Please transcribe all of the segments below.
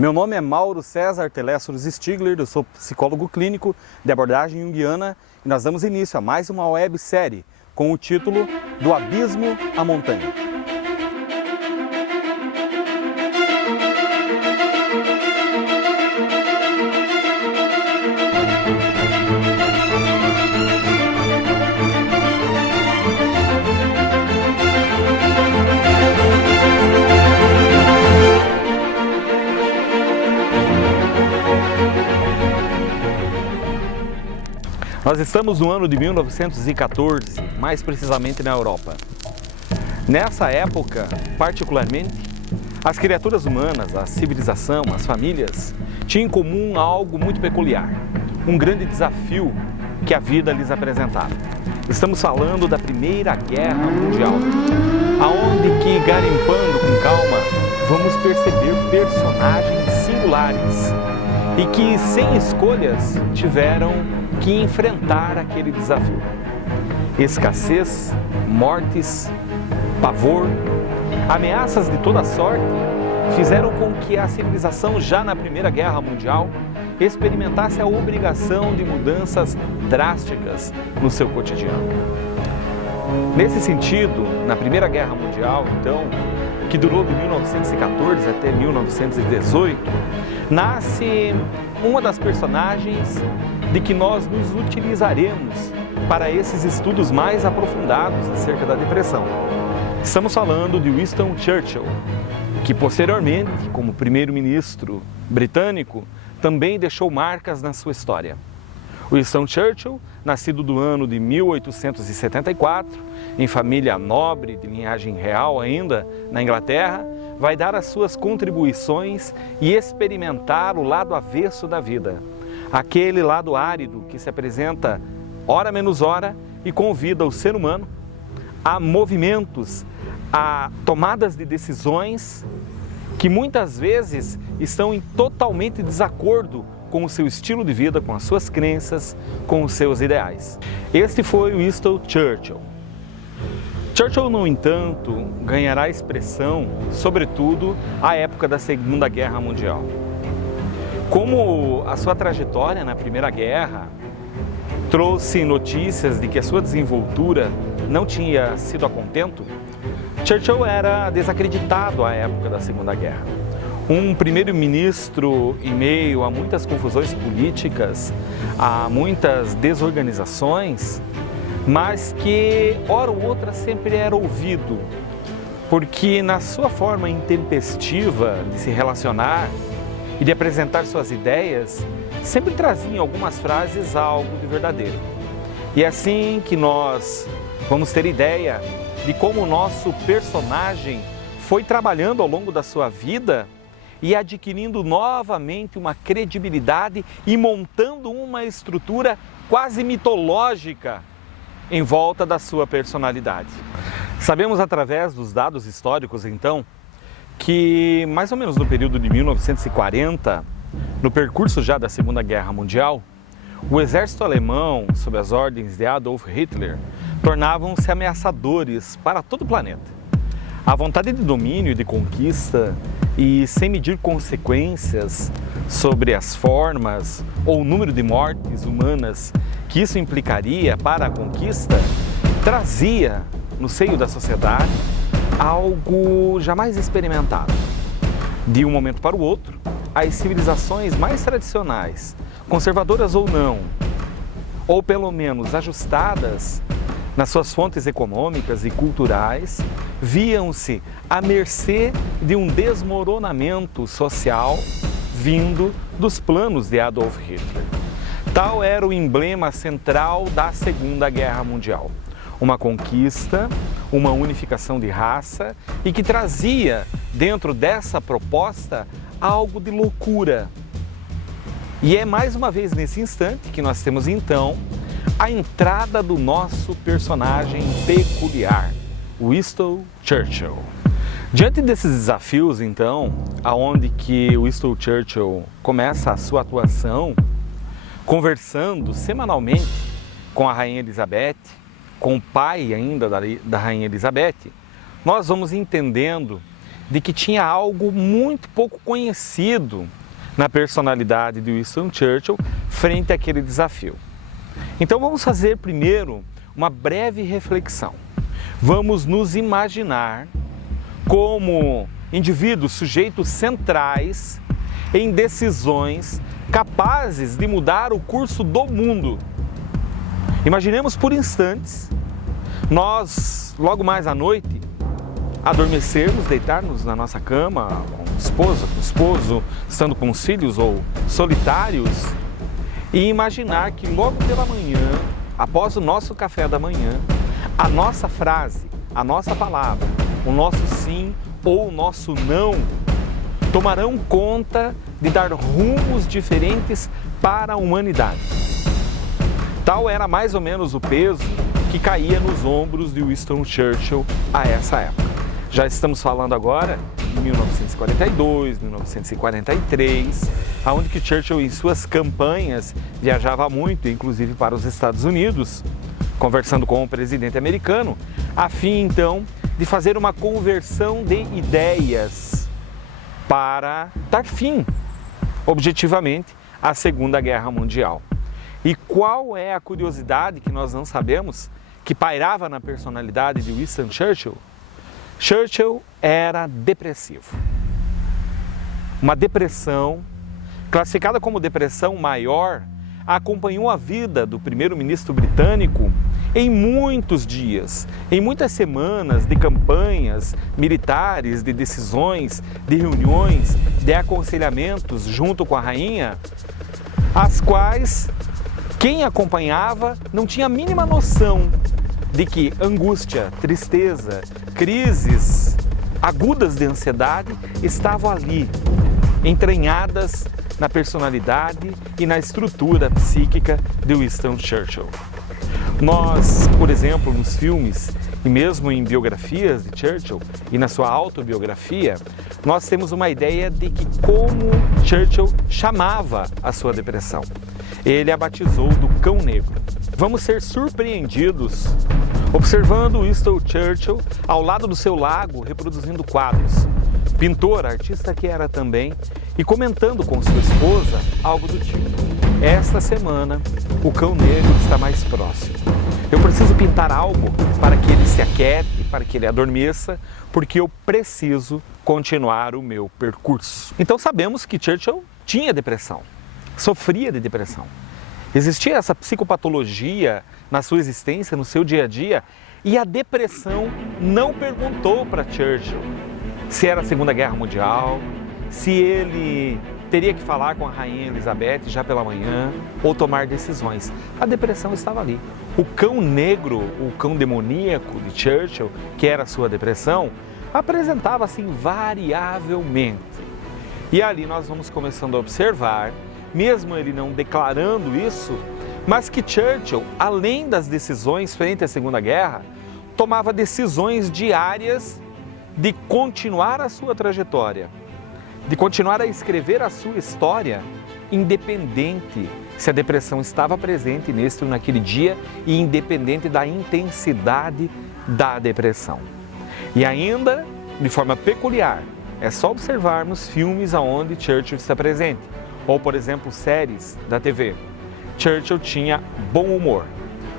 Meu nome é Mauro César Telésforos Stigler, eu sou psicólogo clínico de abordagem junguiana e nós damos início a mais uma websérie com o título Do Abismo à Montanha. Nós estamos no ano de 1914, mais precisamente na Europa. Nessa época, particularmente, as criaturas humanas, a civilização, as famílias, tinham em comum algo muito peculiar, um grande desafio que a vida lhes apresentava. Estamos falando da Primeira Guerra Mundial, aonde que, garimpando com calma, vamos perceber personagens singulares e que, sem escolhas, tiveram que enfrentar aquele desafio. Escassez, mortes, pavor, ameaças de toda sorte fizeram com que a civilização, já na Primeira Guerra Mundial, experimentasse a obrigação de mudanças drásticas no seu cotidiano. Nesse sentido, na Primeira Guerra Mundial, então, que durou de 1914 até 1918, nasce uma das personagens de que nós nos utilizaremos para esses estudos mais aprofundados acerca da depressão. Estamos falando de Winston Churchill, que posteriormente, como primeiro-ministro britânico, também deixou marcas na sua história. Winston Churchill, nascido do ano de 1874, em família nobre, de linhagem real ainda, na Inglaterra, vai dar as suas contribuições e experimentar o lado avesso da vida. Aquele lado árido que se apresenta hora menos hora e convida o ser humano a movimentos, a tomadas de decisões que muitas vezes estão em totalmente desacordo com o seu estilo de vida, com as suas crenças, com os seus ideais. Este foi Winston Churchill. Churchill, no entanto, ganhará expressão, sobretudo, à época da Segunda Guerra Mundial. Como a sua trajetória na Primeira Guerra trouxe notícias de que a sua desenvoltura não tinha sido a contento, Churchill era desacreditado à época da Segunda Guerra. Um primeiro-ministro em meio a muitas confusões políticas, a muitas desorganizações, mas que, hora ou outra, sempre era ouvido, porque na sua forma intempestiva de se relacionar e de apresentar suas ideias, sempre trazia em algumas frases algo de verdadeiro. E é assim que nós vamos ter ideia de como o nosso personagem foi trabalhando ao longo da sua vida e adquirindo novamente uma credibilidade e montando uma estrutura quase mitológica em volta da sua personalidade. Sabemos através dos dados históricos, então, que mais ou menos no período de 1940, no percurso já da Segunda Guerra Mundial, o exército alemão, sob as ordens de Adolf Hitler, tornavam-se ameaçadores para todo o planeta. A vontade de domínio e de conquista, e sem medir consequências sobre as formas ou o número de mortes humanas que isso implicaria para a conquista, trazia no seio da sociedade algo jamais experimentado. De um momento para o outro, as civilizações mais tradicionais, conservadoras ou não, ou pelo menos ajustadas nas suas fontes econômicas e culturais, viam-se à mercê de um desmoronamento social vindo dos planos de Adolf Hitler. Tal era o emblema central da Segunda Guerra Mundial. Uma conquista, uma unificação de raça e que trazia, dentro dessa proposta, algo de loucura. E é mais uma vez nesse instante que nós temos então a entrada do nosso personagem peculiar, Winston Churchill. Diante desses desafios, então, aonde que Winston Churchill começa a sua atuação, conversando semanalmente com a Rainha Elizabeth, com o pai ainda da Rainha Elizabeth, nós vamos entendendo de que tinha algo muito pouco conhecido na personalidade de Winston Churchill frente àquele desafio. Então vamos fazer primeiro uma breve reflexão. Vamos nos imaginar como indivíduos, sujeitos centrais em decisões capazes de mudar o curso do mundo. Imaginemos por instantes nós, logo mais à noite, adormecermos, deitarmos na nossa cama, com esposa, com esposo, estando com os filhos ou solitários, e imaginar que logo pela manhã, após o nosso café da manhã, a nossa frase, a nossa palavra, o nosso sim ou o nosso não, tomarão conta de dar rumos diferentes para a humanidade. Tal era mais ou menos o peso que caía nos ombros de Winston Churchill a essa época. Já estamos falando agora de 1942, 1943, onde que Churchill, em suas campanhas, viajava muito, inclusive para os Estados Unidos, conversando com o presidente americano, a fim então de fazer uma conversão de ideias para dar fim, objetivamente, à Segunda Guerra Mundial. E qual é a curiosidade que nós não sabemos que pairava na personalidade de Winston Churchill? Churchill era depressivo. Uma depressão, classificada como depressão maior, acompanhou a vida do primeiro-ministro britânico em muitos dias, em muitas semanas de campanhas militares, de decisões, de reuniões, de aconselhamentos junto com a rainha, as quais quem acompanhava não tinha a mínima noção de que angústia, tristeza, crises agudas de ansiedade estavam ali, entranhadas na personalidade e na estrutura psíquica de Winston Churchill. Nós, por exemplo, nos filmes e mesmo em biografias de Churchill e na sua autobiografia, nós temos uma ideia de que como Churchill chamava a sua depressão. Ele a batizou do cão negro. Vamos ser surpreendidos observando Winston Churchill ao lado do seu lago reproduzindo quadros. Pintor, artista que era também, e comentando com sua esposa algo do tipo: esta semana o cão negro está mais próximo. Eu preciso pintar algo para que ele se aquiete, para que ele adormeça, porque eu preciso continuar o meu percurso. Então sabemos que Churchill tinha depressão, sofria de depressão. Existia essa psicopatologia na sua existência, no seu dia a dia, e a depressão não perguntou para Churchill se era a Segunda Guerra Mundial, se ele teria que falar com a Rainha Elizabeth já pela manhã ou tomar decisões. A depressão estava ali. O cão negro, o cão demoníaco de Churchill, que era a sua depressão, apresentava-se invariavelmente. E ali nós vamos começando a observar, mesmo ele não declarando isso, mas que Churchill, além das decisões frente à Segunda Guerra, tomava decisões diárias de continuar a sua trajetória, de continuar a escrever a sua história, independente se a depressão estava presente neste ou naquele dia e independente da intensidade da depressão. E ainda, de forma peculiar, é só observarmos filmes onde Churchill está presente, ou, por exemplo, séries da TV. Churchill tinha bom humor.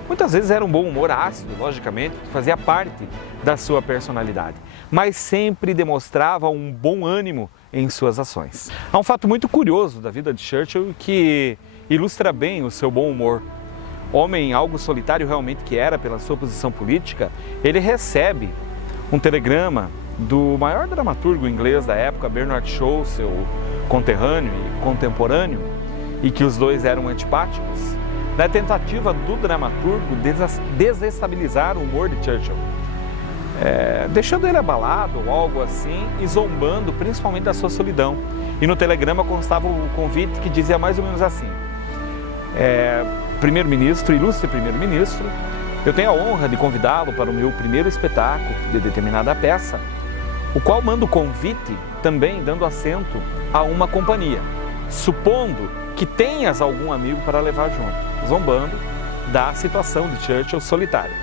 Muitas vezes era um bom humor ácido, logicamente, que fazia parte da sua personalidade, mas sempre demonstrava um bom ânimo em suas ações. Há um fato muito curioso da vida de Churchill que ilustra bem o seu bom humor. Homem algo solitário realmente que era pela sua posição política, ele recebe um telegrama do maior dramaturgo inglês da época, Bernard Shaw, seu conterrâneo e contemporâneo, e que os dois eram antipáticos, na tentativa do dramaturgo desestabilizar o humor de Churchill, deixando ele abalado ou algo assim e zombando principalmente da sua solidão. E no telegrama constava o convite que dizia mais ou menos assim: primeiro-ministro, ilustre primeiro-ministro, eu tenho a honra de convidá-lo para o meu primeiro espetáculo de determinada peça, o qual manda o convite também dando assento a uma companhia, supondo que tenhas algum amigo para levar junto, zombando da situação de Churchill solitário.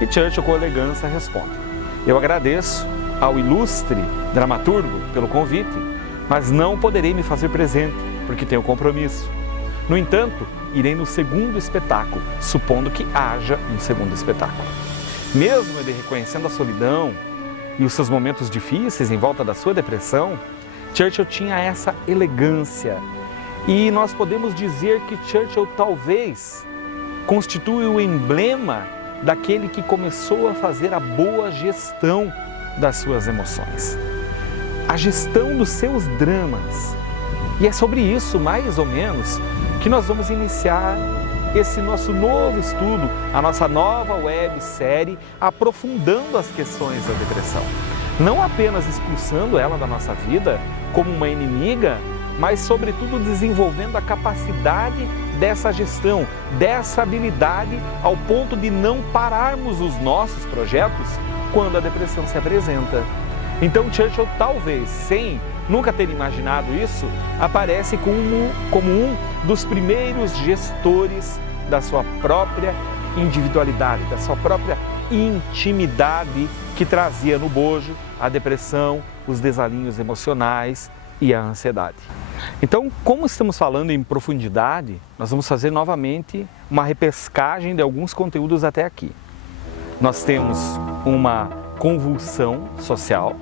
E Churchill, com elegância, responde: eu agradeço ao ilustre dramaturgo pelo convite, mas não poderei me fazer presente, porque tenho compromisso. No entanto, irei no segundo espetáculo, supondo que haja um segundo espetáculo. Mesmo ele reconhecendo a solidão e os seus momentos difíceis em volta da sua depressão, Churchill tinha essa elegância. E nós podemos dizer que Churchill talvez constitui o emblema daquele que começou a fazer a boa gestão das suas emoções. A gestão dos seus dramas. E é sobre isso, mais ou menos, que nós vamos iniciar esse nosso novo estudo, a nossa nova websérie, aprofundando as questões da depressão. Não apenas expulsando ela da nossa vida como uma inimiga, mas sobretudo desenvolvendo a capacidade dessa gestão, dessa habilidade ao ponto de não pararmos os nossos projetos quando a depressão se apresenta. Então Churchill, talvez, sem nunca ter imaginado isso, aparece como um dos primeiros gestores da sua própria individualidade, da sua própria intimidade que trazia no bojo a depressão, os desalinhos emocionais e a ansiedade. Então, como estamos falando em profundidade, nós vamos fazer novamente uma repescagem de alguns conteúdos até aqui. Nós temos uma convulsão social,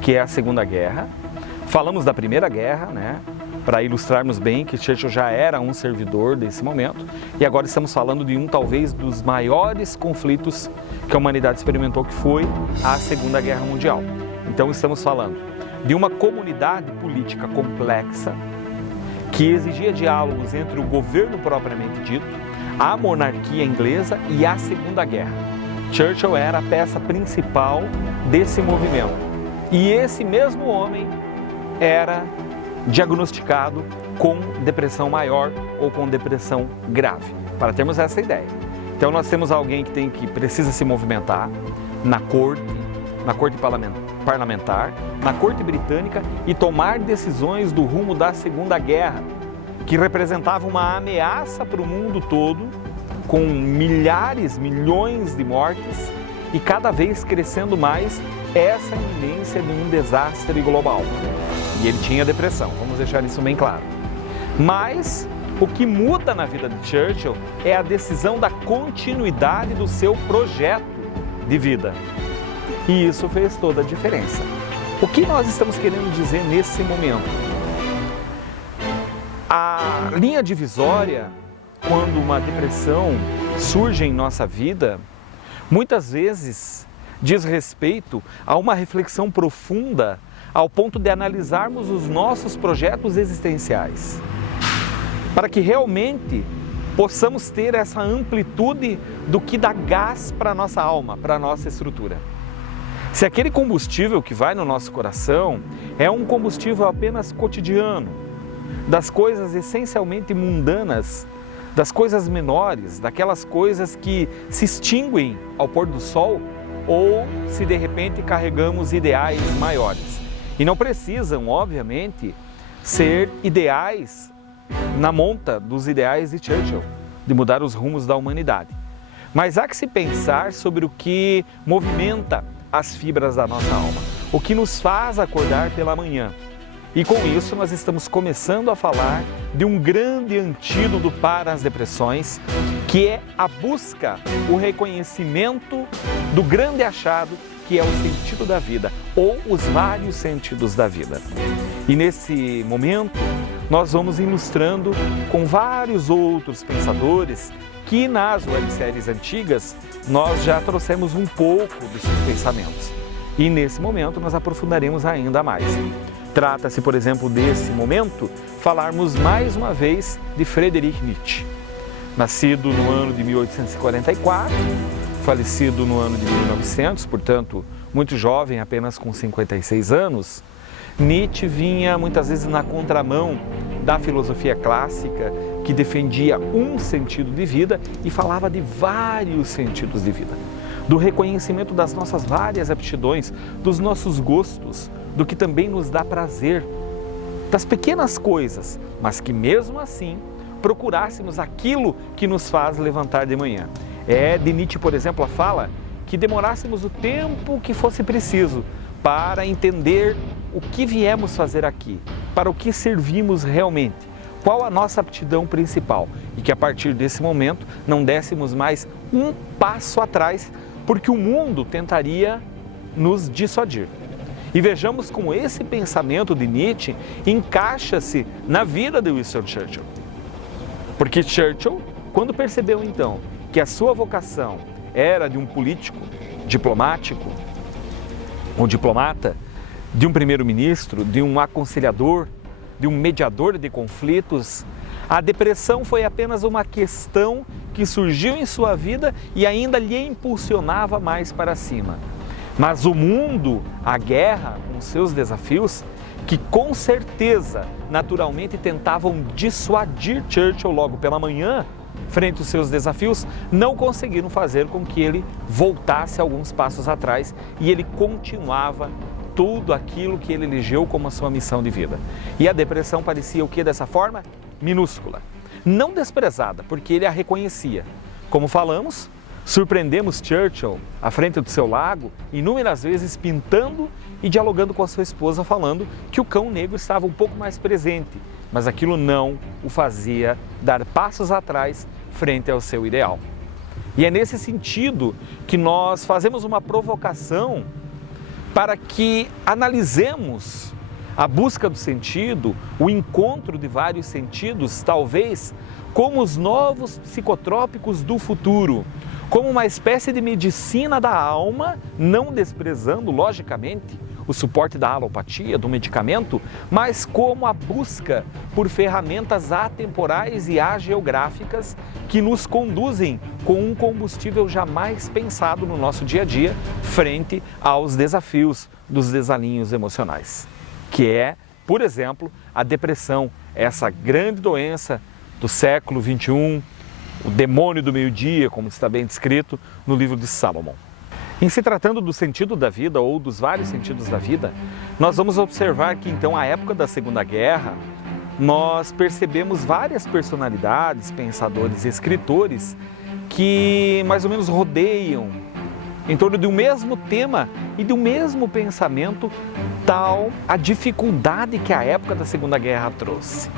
que é a Segunda Guerra. Falamos da Primeira Guerra, né? Para ilustrarmos bem que Churchill já era um servidor desse momento. E agora estamos falando de talvez dos maiores conflitos que a humanidade experimentou, que foi a Segunda Guerra Mundial. Então estamos falando de uma comunidade política complexa que exigia diálogos entre o governo propriamente dito, a monarquia inglesa e a Segunda Guerra. Churchill era a peça principal desse movimento. E esse mesmo homem era diagnosticado com depressão maior ou com depressão grave, para termos essa ideia. Então nós temos alguém que precisa se movimentar na corte parlamentar, na corte britânica e tomar decisões do rumo da Segunda Guerra, que representava uma ameaça para o mundo todo, com milhões de mortes e cada vez crescendo mais essa iminência de um desastre global. E ele tinha depressão, vamos deixar isso bem claro. Mas o que muda na vida de Churchill é a decisão da continuidade do seu projeto de vida. E isso fez toda a diferença. O que nós estamos querendo dizer nesse momento? A linha divisória, quando uma depressão surge em nossa vida, muitas vezes diz respeito a uma reflexão profunda ao ponto de analisarmos os nossos projetos existenciais, para que realmente possamos ter essa amplitude do que dá gás para a nossa alma, para a nossa estrutura. Se aquele combustível que vai no nosso coração é um combustível apenas cotidiano, das coisas essencialmente mundanas, das coisas menores, daquelas coisas que se extinguem ao pôr do sol, ou se de repente carregamos ideais maiores. E não precisam, obviamente, ser ideais na monta dos ideais de Churchill, de mudar os rumos da humanidade. Mas há que se pensar sobre o que movimenta as fibras da nossa alma, o que nos faz acordar pela manhã. E com isso nós estamos começando a falar de um grande antídoto para as depressões, que é a busca, o reconhecimento do grande achado que é o sentido da vida, ou os vários sentidos da vida. E nesse momento nós vamos ilustrando com vários outros pensadores que nas webséries antigas nós já trouxemos um pouco desses pensamentos. E nesse momento nós aprofundaremos ainda mais. Trata-se, por exemplo, desse momento, falarmos mais uma vez de Friedrich Nietzsche. Nascido no ano de 1844, falecido no ano de 1900, portanto, muito jovem, apenas com 56 anos, Nietzsche vinha muitas vezes na contramão da filosofia clássica, que defendia um sentido de vida e falava de vários sentidos de vida. Do reconhecimento das nossas várias aptidões, dos nossos gostos, do que também nos dá prazer, das pequenas coisas, mas que mesmo assim procurássemos aquilo que nos faz levantar de manhã. De Nietzsche, por exemplo, a fala que demorássemos o tempo que fosse preciso, para entender o que viemos fazer aqui, para o que servimos realmente, qual a nossa aptidão principal e que a partir desse momento não dessemos mais um passo atrás, porque o mundo tentaria nos dissuadir. E vejamos como esse pensamento de Nietzsche encaixa-se na vida de Winston Churchill. Porque Churchill, quando percebeu então que a sua vocação era de um político, diplomático, um diplomata, de um primeiro-ministro, de um aconselhador, de um mediador de conflitos, a depressão foi apenas uma questão que surgiu em sua vida e ainda lhe impulsionava mais para cima. Mas o mundo, a guerra, com seus desafios, que com certeza, naturalmente tentavam dissuadir Churchill logo pela manhã, frente aos seus desafios, não conseguiram fazer com que ele voltasse alguns passos atrás e ele continuava tudo aquilo que ele elegeu como a sua missão de vida. E a depressão parecia o que dessa forma? Minúscula. Não desprezada, porque ele a reconhecia. Como falamos, surpreendemos Churchill à frente do seu lago, inúmeras vezes pintando e dialogando com a sua esposa, falando que o cão negro estava um pouco mais presente, mas aquilo não o fazia dar passos atrás frente ao seu ideal. E é nesse sentido que nós fazemos uma provocação para que analisemos a busca do sentido, o encontro de vários sentidos, talvez como os novos psicotrópicos do futuro, como uma espécie de medicina da alma, não desprezando, logicamente, o suporte da alopatia, do medicamento, mas como a busca por ferramentas atemporais e ageográficas que nos conduzem com um combustível jamais pensado no nosso dia a dia frente aos desafios dos desalinhos emocionais, que é, por exemplo, a depressão, essa grande doença do século XXI, o demônio do meio-dia, como está bem descrito no livro de Salomão. Em se tratando do sentido da vida ou dos vários sentidos da vida, nós vamos observar que então a época da Segunda Guerra, nós percebemos várias personalidades, pensadores e escritores que mais ou menos rodeiam em torno de um mesmo tema e de um mesmo pensamento, tal a dificuldade que a época da Segunda Guerra trouxe.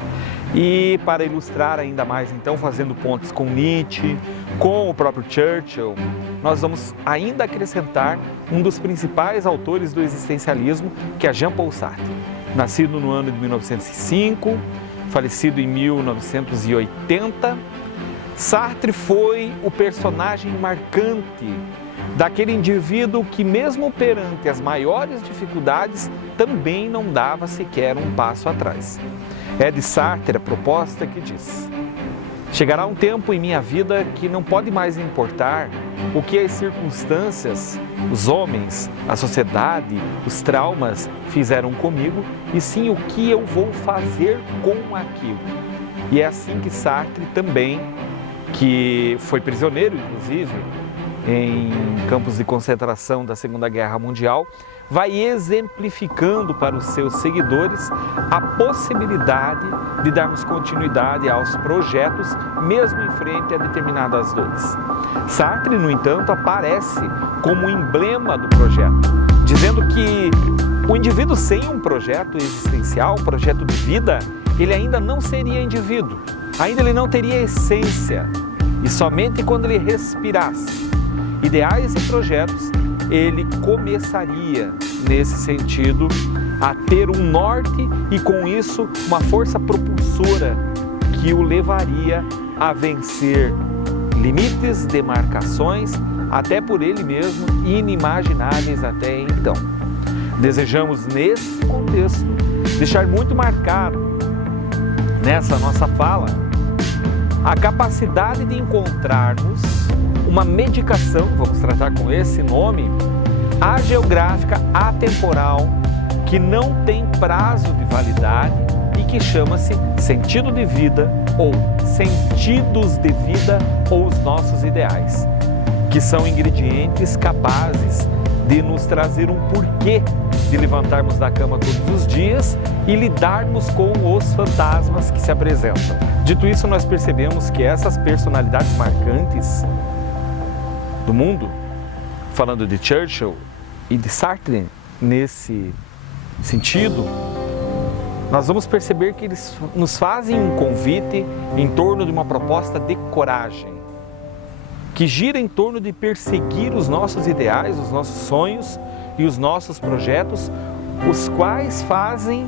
E para ilustrar ainda mais, então, fazendo pontes com Nietzsche, com o próprio Churchill, nós vamos ainda acrescentar um dos principais autores do existencialismo, que é Jean-Paul Sartre. Nascido no ano de 1905, falecido em 1980, Sartre foi o personagem marcante daquele indivíduo que, mesmo perante as maiores dificuldades, também não dava sequer um passo atrás. É de Sartre a proposta que diz: chegará um tempo em minha vida que não pode mais importar o que as circunstâncias, os homens, a sociedade, os traumas fizeram comigo, e sim o que eu vou fazer com aquilo. E é assim que Sartre também, que foi prisioneiro, inclusive, em campos de concentração da Segunda Guerra Mundial, vai exemplificando para os seus seguidores a possibilidade de darmos continuidade aos projetos, mesmo em frente a determinadas dores. Sartre, no entanto, aparece como um emblema do projeto, dizendo que o indivíduo sem um projeto existencial, um projeto de vida, ele ainda não seria indivíduo, ainda ele não teria essência, e somente quando ele respirasse ideais e projetos, ele começaria, nesse sentido, a ter um norte e, com isso, uma força propulsora que o levaria a vencer limites, demarcações, até por ele mesmo, inimagináveis até então. Desejamos, nesse contexto, deixar muito marcado, nessa nossa fala, a capacidade de encontrarmos uma medicação, vamos tratar com esse nome, ageográfica, atemporal, que não tem prazo de validade e que chama-se sentido de vida ou sentidos de vida ou os nossos ideais, que são ingredientes capazes de nos trazer um porquê de levantarmos da cama todos os dias e lidarmos com os fantasmas que se apresentam. Dito isso, nós percebemos que essas personalidades marcantes do mundo, falando de Churchill e de Sartre nesse sentido, nós vamos perceber que eles nos fazem um convite em torno de uma proposta de coragem, que gira em torno de perseguir os nossos ideais, os nossos sonhos e os nossos projetos, os quais fazem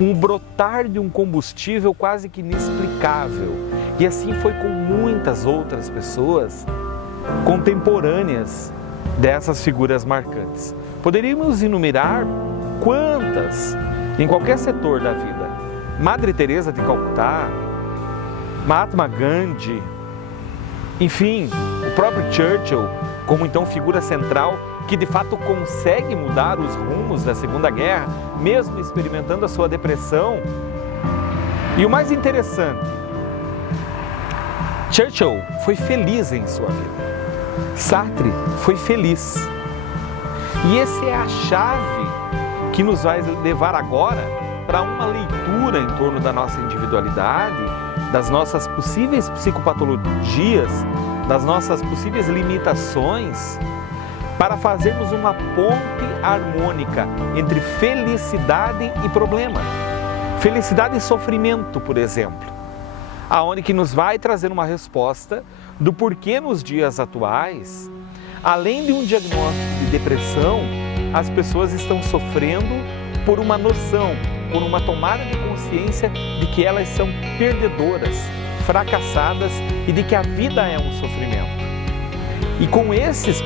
um brotar de um combustível quase que inexplicável. E assim foi com muitas outras pessoas contemporâneas dessas figuras marcantes. Poderíamos enumerar quantas em qualquer setor da vida. Madre Teresa de Calcutá, Mahatma Gandhi, enfim, o próprio Churchill, como então figura central que de fato consegue mudar os rumos da Segunda Guerra, mesmo experimentando a sua depressão. E o mais interessante, Churchill foi feliz em sua vida. Sartre foi feliz. E essa é a chave que nos vai levar agora para uma leitura em torno da nossa individualidade, das nossas possíveis psicopatologias, das nossas possíveis limitações, para fazermos uma ponte harmônica entre felicidade e problema. Felicidade e sofrimento, por exemplo, aonde que nos vai trazer uma resposta do porquê nos dias atuais, além de um diagnóstico de depressão, as pessoas estão sofrendo por uma noção, por uma tomada de consciência de que elas são perdedoras, fracassadas e de que a vida é um sofrimento. E com esses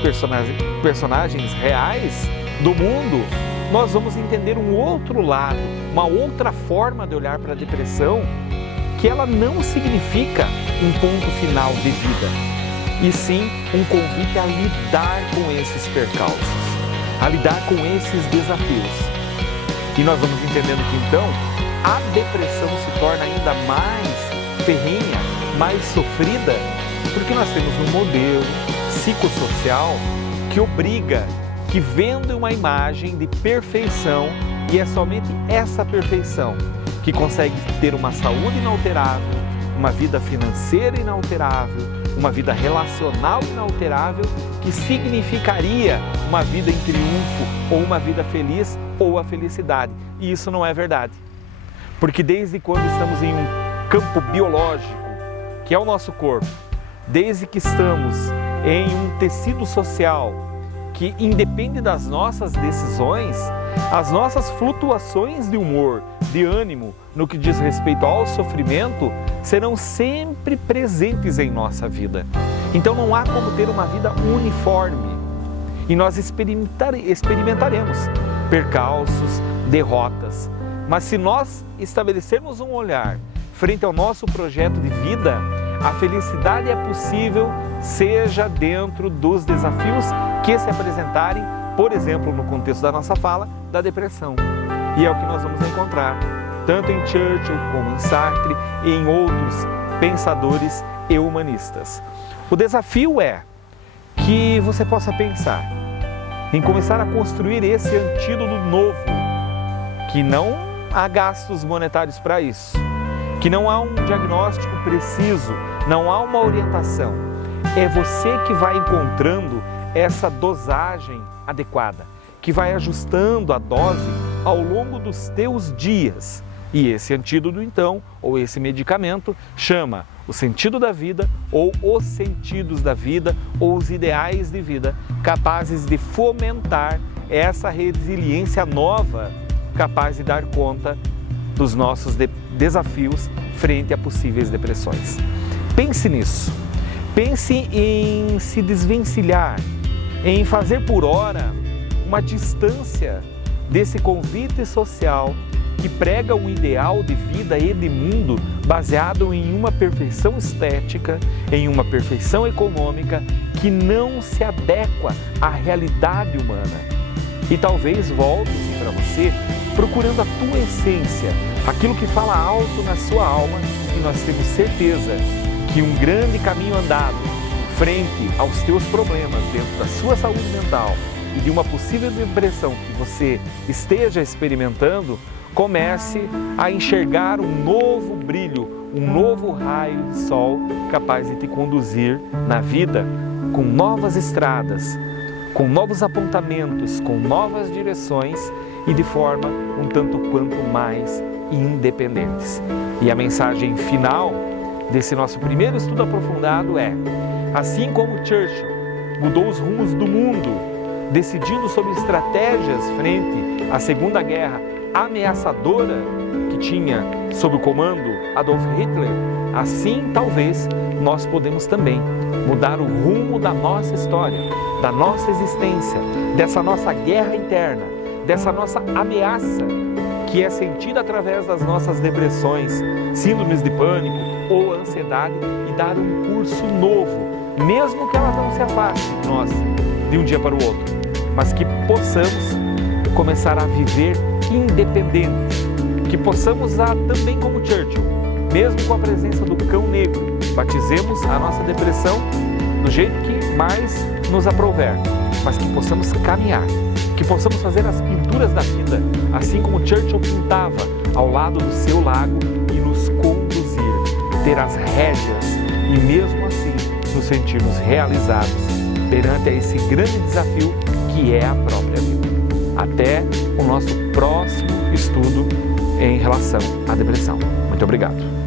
personagens reais do mundo, nós vamos entender um outro lado, uma outra forma de olhar para a depressão, que ela não significa um ponto final de vida, e sim um convite a lidar com esses percalços, a lidar com esses desafios. E nós vamos entendendo que então a depressão se torna ainda mais ferrenha, mais sofrida, porque nós temos um modelo psicossocial que obriga, que vende uma imagem de perfeição, e é somente essa perfeição que consegue ter uma saúde inalterável, uma vida financeira inalterável, uma vida relacional inalterável, que significaria uma vida em triunfo, ou uma vida feliz, ou a felicidade. E isso não é verdade. Porque desde quando estamos em um campo biológico, que é o nosso corpo, desde que estamos em um tecido social que independe das nossas decisões, as nossas flutuações de humor, de ânimo, no que diz respeito ao sofrimento, serão sempre presentes em nossa vida. Então não há como ter uma vida uniforme. E nós experimentaremos percalços, derrotas. Mas se nós estabelecermos um olhar frente ao nosso projeto de vida, a felicidade é possível, seja dentro dos desafios que se apresentarem, por exemplo, no contexto da nossa fala, da depressão. E é o que nós vamos encontrar, tanto em Churchill como em Sartre e em outros pensadores e humanistas. O desafio é que você possa pensar em começar a construir esse antídoto novo, que não há gastos monetários para isso, que não há um diagnóstico preciso, não há uma orientação. É você que vai encontrando essa dosagem adequada, que vai ajustando a dose ao longo dos teus dias. E esse antídoto, então, ou esse medicamento, chama o sentido da vida, ou os sentidos da vida, ou os ideais de vida, capazes de fomentar essa resiliência nova, capaz de dar conta dos nossos desafios frente a possíveis depressões. Pense nisso. Pense em se desvencilhar, em fazer por hora uma distância desse convite social que prega um ideal de vida e de mundo baseado em uma perfeição estética, em uma perfeição econômica que não se adequa à realidade humana. E talvez volte-se para você procurando a tua essência, aquilo que fala alto na sua alma, e nós temos certeza que um grande caminho andado frente aos teus problemas dentro da sua saúde mental e de uma possível depressão que você esteja experimentando, comece a enxergar um novo brilho, um novo raio de sol capaz de te conduzir na vida com novas estradas, com novos apontamentos, com novas direções e de forma um tanto quanto mais independentes. E a mensagem final desse nosso primeiro estudo aprofundado é: assim como Churchill mudou os rumos do mundo, decidindo sobre estratégias frente à Segunda Guerra ameaçadora que tinha sob o comando Adolf Hitler, assim talvez nós podemos também mudar o rumo da nossa história, da nossa existência, dessa nossa guerra interna, dessa nossa ameaça que é sentida através das nossas depressões, síndromes de pânico ou ansiedade, e dar um curso novo, mesmo que elas não se afastem de nós de um dia para o outro, mas que possamos começar a viver independente, que possamos, também como Churchill, mesmo com a presença do cão negro, batizemos a nossa depressão do jeito que mais nos aprouver, mas que possamos caminhar, que possamos fazer as pinturas da vida, assim como Churchill pintava ao lado do seu lago, e nos conduzir, ter as rédeas e mesmo assim nos sentirmos realizados perante esse grande desafio que é a própria vida. Até o nosso próximo estudo em relação à depressão. Muito obrigado.